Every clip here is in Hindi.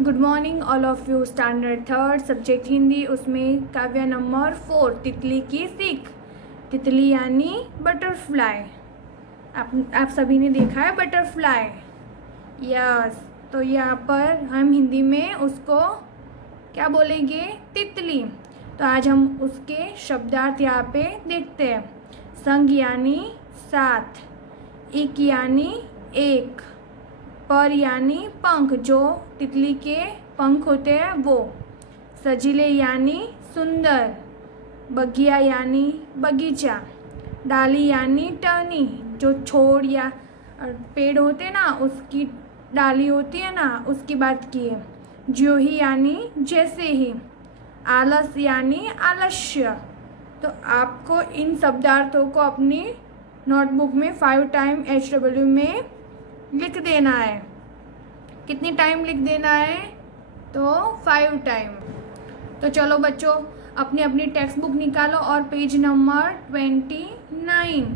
Good morning all of you. Standard third subject Hindi, उसमें काव्य नंबर 4 तितली की सीख। तितली यानी बटरफ्लाई। आप सभी ने देखा है बटरफ्लाई। यस, तो यहाँ पर हम हिंदी में उसको क्या बोलेंगे? तितली। तो आज हम उसके शब्दार्थ यहाँ पे देखते हैं। संग यानी साथ, एक यानी एक, पर यानी पंख, जो तितली के पंख होते हैं वो, सजीले यानी सुंदर, बगिया यानी बगीचा, डाली यानी टहनी, जो छोड़ या पेड़ होते हैं ना उसकी डाली होती है ना, उसकी बात की है। ज्यों ही यानी जैसे ही, आलस यानी आलस्य। तो आपको इन शब्दार्थों को अपनी नोटबुक में 5 टाइम HW में लिख देना है। कितनी टाइम लिख देना है? तो 5 टाइम। तो चलो बच्चों, अपनी अपनी टेक्स्ट बुक निकालो और पेज नंबर 29,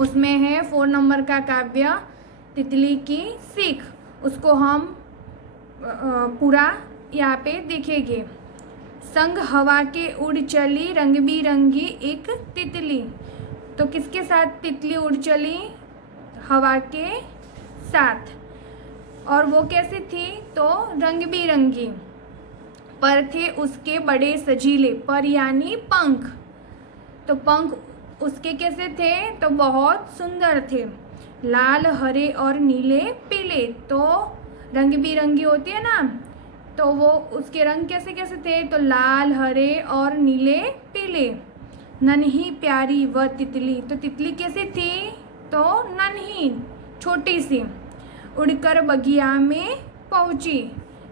उसमें है 4 नंबर का काव्य तितली की सीख। उसको हम पूरा यहाँ पे देखेंगे। संग हवा के उड़ चली रंग बिरंगी एक तितली। तो किसके साथ तितली उड़ चली? हवा के साथ। और वो कैसी थी? तो रंग बिरंगी। पर थे उसके बड़े सजीले, पर यानी पंख। तो पंख उसके कैसे थे? तो बहुत सुंदर थे। लाल, हरे और नीले, पीले। तो रंग बिरंगी होती है ना, तो वो उसके रंग कैसे कैसे थे? तो लाल, हरे और नीले, पीले। नन्ही प्यारी वह तितली। तो तितली कैसी थी? तो नन्ही, छोटी सी। उड़कर बगिया में पहुंची।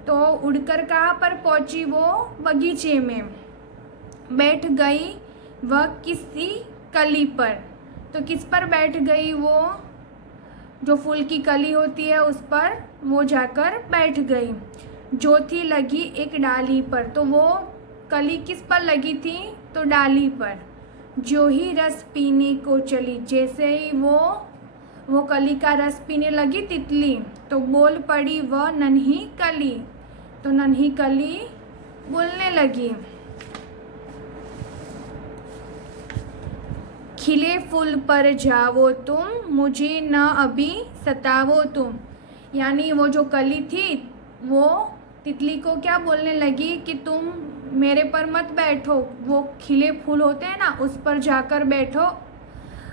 तो उड़कर कहाँ पर पहुंची? वो बगीचे में। बैठ गई वह किसी कली पर। तो किस पर बैठ गई? वो जो फूल की कली होती है उस पर वो जाकर बैठ गई। जो थी लगी एक डाली पर। तो वो कली किस पर लगी थी? तो डाली पर। जो ही रस पीने को चली, जैसे ही वो कली का रस पीने लगी तितली, तो बोल पड़ी वह नन्ही कली। तो नन्ही कली बोलने लगी। खिले फूल पर जाओ तुम, मुझे न अभी सतावो तुम। यानी वो जो कली थी वो तितली को क्या बोलने लगी कि तुम मेरे पर मत बैठो, वो खिले फूल होते हैं ना उस पर जाकर बैठो,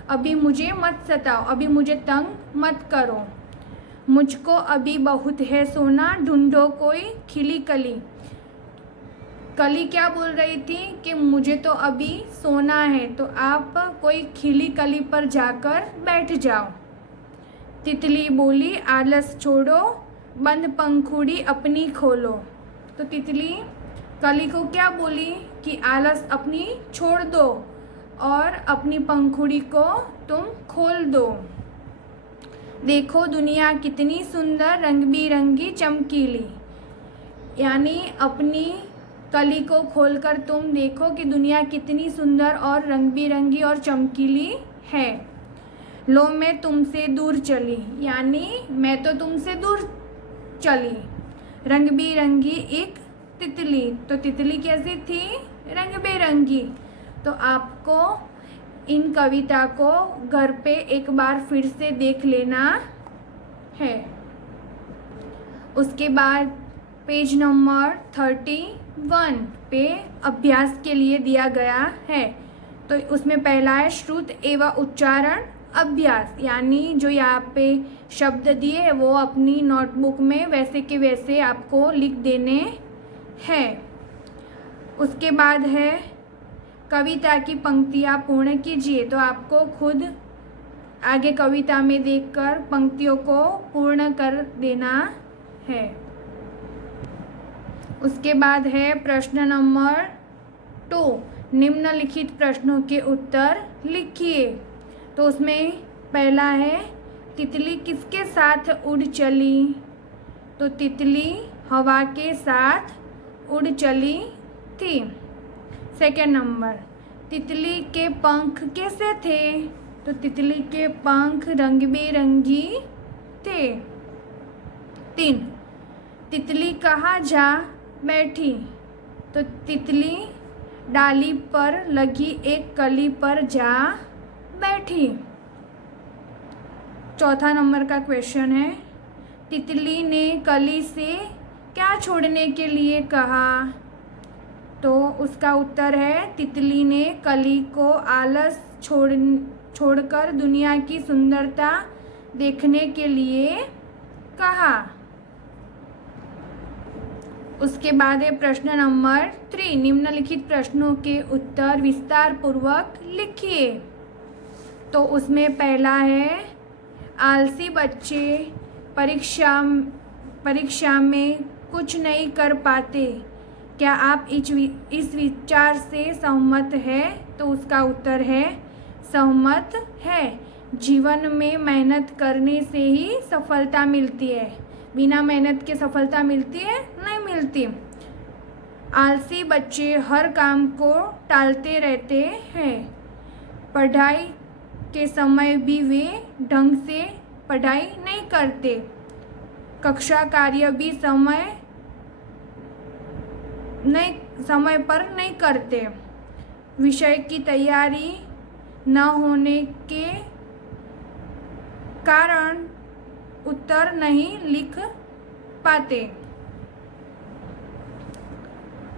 अभी मुझे मत सताओ, अभी मुझे तंग मत करो। मुझको अभी बहुत है सोना, ढूंढो कोई खिली कली। कली क्या बोल रही थी? कि मुझे तो अभी सोना है, तो आप कोई खिली कली पर जाकर बैठ जाओ। तितली बोली आलस छोड़ो, बंद पंखुड़ी अपनी खोलो। तो तितली कली को क्या बोली? कि आलस अपनी छोड़ दो और अपनी पंखुड़ी को तुम खोल दो। देखो दुनिया कितनी सुंदर, रंग बिरंगी चमकीली। यानी अपनी कली को खोलकर तुम देखो कि दुनिया कितनी सुंदर और रंग बिरंगी और चमकीली है। लो मैं तुमसे दूर चली, यानी मैं तो तुमसे दूर चली। रंग बिरंगी एक तितली। तो तितली कैसी थी? रंग बिरंगी। तो आपको इन कविता को घर पे एक बार फिर से देख लेना है। उसके बाद पेज नंबर 31 पे अभ्यास के लिए दिया गया है। तो उसमें पहला है श्रुत एवं उच्चारण अभ्यास। यानी जो यहाँ पे शब्द दिए हैं वो अपनी नोटबुक में वैसे के वैसे आपको लिख देने हैं। उसके बाद है कविता की पंक्तियाँ पूर्ण कीजिए। तो आपको खुद आगे कविता में देखकर पंक्तियों को पूर्ण कर देना है। उसके बाद है प्रश्न नंबर 2, निम्नलिखित प्रश्नों के उत्तर लिखिए। तो उसमें पहला है तितली किसके साथ उड़ चली? तो तितली हवा के साथ उड़ चली थी। सेकेंड नंबर, तितली के पंख कैसे थे? तो तितली के पंख रंग बिरंगी थे। 3, तितली कहाँ जा बैठी? तो तितली डाली पर लगी एक कली पर जा बैठी। चौथा नंबर का क्वेश्चन है, तितली ने कली से क्या छोड़ने के लिए कहा? तो उसका उत्तर है, तितली ने कली को आलस छोड़कर दुनिया की सुंदरता देखने के लिए कहा। उसके बाद है प्रश्न नंबर 3, निम्नलिखित प्रश्नों के उत्तर विस्तार पूर्वक लिखिए। तो उसमें पहला है, आलसी बच्चे परीक्षा में कुछ नहीं कर पाते, क्या आप इस विचार से सहमत है? तो उसका उत्तर है, सहमत है। जीवन में मेहनत करने से ही सफलता मिलती है, बिना मेहनत के सफलता मिलती है? नहीं मिलती। आलसी बच्चे हर काम को टालते रहते हैं, पढ़ाई के समय भी वे ढंग से पढ़ाई नहीं करते, कक्षा कार्य भी समय पर नहीं करते, विषय की तैयारी न होने के कारण उत्तर नहीं लिख पाते।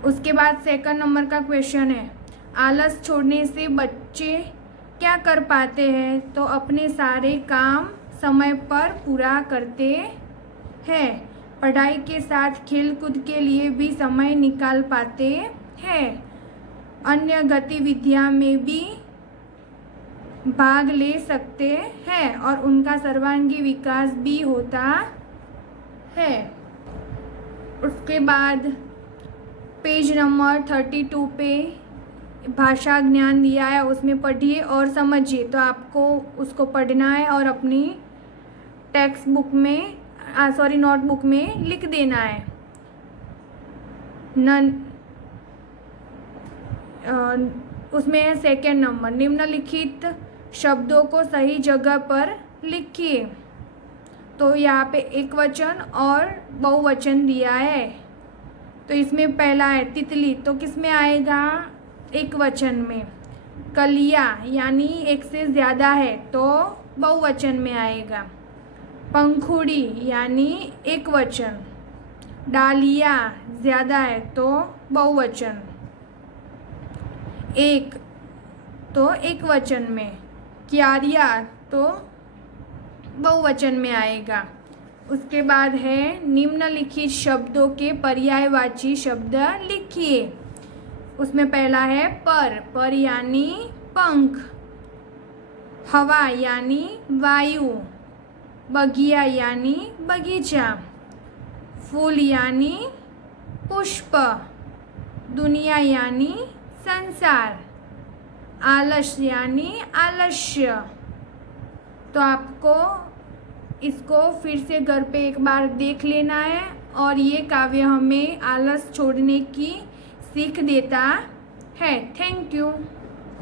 उसके बाद सेकंड नंबर का क्वेश्चन है, आलस छोड़ने से बच्चे क्या कर पाते हैं? तो अपने सारे काम समय पर पूरा करते हैं, पढ़ाई के साथ खेलकूद के लिए भी समय निकाल पाते हैं, अन्य गतिविधियां में भी भाग ले सकते हैं और उनका सर्वांगीण विकास भी होता है। उसके बाद पेज नंबर 32 पे भाषा ज्ञान दिया है, उसमें पढ़िए और समझिए। तो आपको उसको पढ़ना है और अपनी टेक्स्ट बुक में नोटबुक में लिख देना है। उसमें है सेकेंड नंबर, निम्नलिखित शब्दों को सही जगह पर लिखिए। तो यहाँ पे एक वचन और बहुवचन दिया है। तो इसमें पहला है तितली, तो किस में आएगा? एक वचन में। कलियाँ यानी एक से ज़्यादा है तो बहुवचन में आएगा। पंखुड़ी यानी एक वचन। डालिया ज़्यादा है तो बहुवचन। एक तो एक वचन में। क्यारिया तो बहुवचन में आएगा। उसके बाद है निम्नलिखित शब्दों के पर्यायवाची शब्द लिखिए। उसमें पहला है पर यानी पंख, हवा यानी वायु, बगिया यानी बगीचा, फूल यानी पुष्प, दुनिया यानी संसार, आलस यानी आलस्य। तो आपको इसको फिर से घर पे एक बार देख लेना है और ये काव्य हमें आलस छोड़ने की सीख देता है। Thank you.